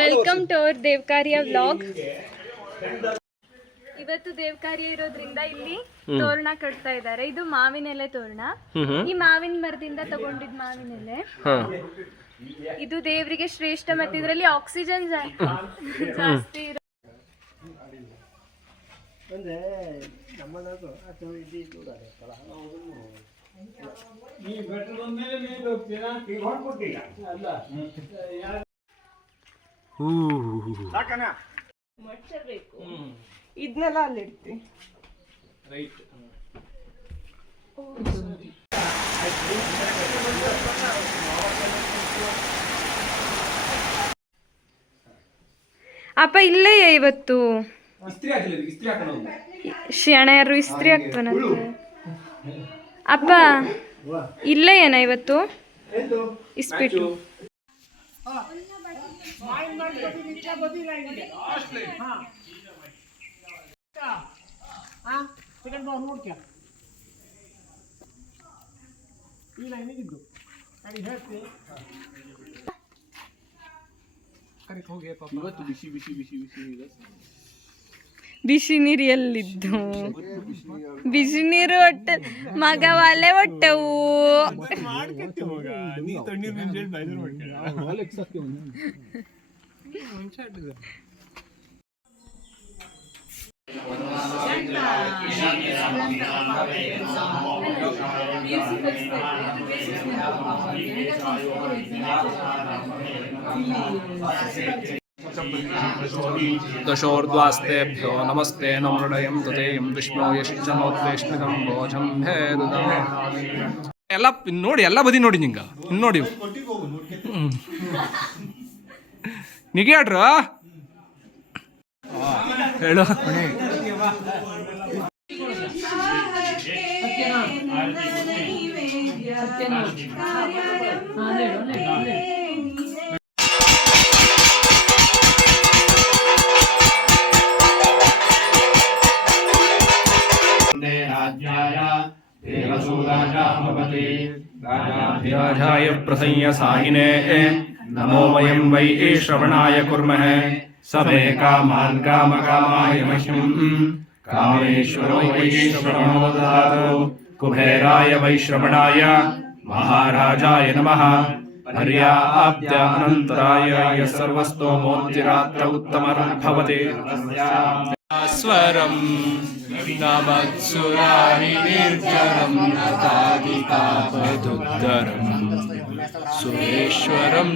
Welcome to our ದೇವಕಾರ್ಯ vlog. ಇವತ್ತು ದೇವಕಾರ್ಯ ಇರೋದ್ರಿಂದ ಇಲ್ಲಿ ತೋರಣ ಕಟ್ತಾ ಇದ್ದಾರೆ. ಇದು ಮಾವಿನ ಎಲೆ ತೋರಣ. ಈ ಮಾವಿನ ಮರದಿಂದ ತಗೊಂಡಿದ್ ಮಾವಿನ ಎಲೆ. ಇದು ದೇವರಿಗೆ ಶ್ರೇಷ್ಠ, ಮತ್ತೆ ಇದರಲ್ಲಿ ಆಕ್ಸಿಜನ್ ಜಾಸ್ತಿ ಇರೋ ಇದನ್ನೆಲ್ಲ ಅಲ್ಲಿಡ್ತಿ. ಅಪ್ಪ ಇಲ್ಲೇ ಇವತ್ತು ಶಣರು ಇಸ್ತ್ರಿ ಆಗ್ತಾನಂತೆ. ಅಪ್ಪ ಇಲ್ಲೇ ಏನ ಇವತ್ತು ಇಸ್ಬಿಟ್ಟು ಬಿಸಿ ನೀರು ಎಲ್ಲಿದ್ದು? ಬಿಸಿ ನೀರು ಒಟ್ಟ ಮಗ ಒಲೆ ಒಟ್ಟವು. दशोर्ध्वास्तेभ्यो नमस्ते नमृडयं ततेयं विष्णो यश्चनोद्वेष्टितं भोजं भेदुदं ಎಲ್ಲ ನೋಡಿ, ಎಲ್ಲ ಬದಿ ನೋಡಿ ನಿಂಗ ಇನ್ನು ನೋಡಿ ನಿಗೇಡ್ರ ಹೇಳು. राजाय प्रसंयसाहिने नमो वयं वै श्रवणाय कुर्मः सभे कामान् कामकामाय मह्यं कामेश्वरो वै श्रवणो ददातु कुबेराय वै श्रवणाय महाराजाय नमः पर्याप्त्य अनन्तराय यः सर्वस्तोमोत्तिरात्र उत्तमर्भवति स्वरं नमत्सुरारि निर्जरं नतादिकापदुत्तरं सुरेश्वरं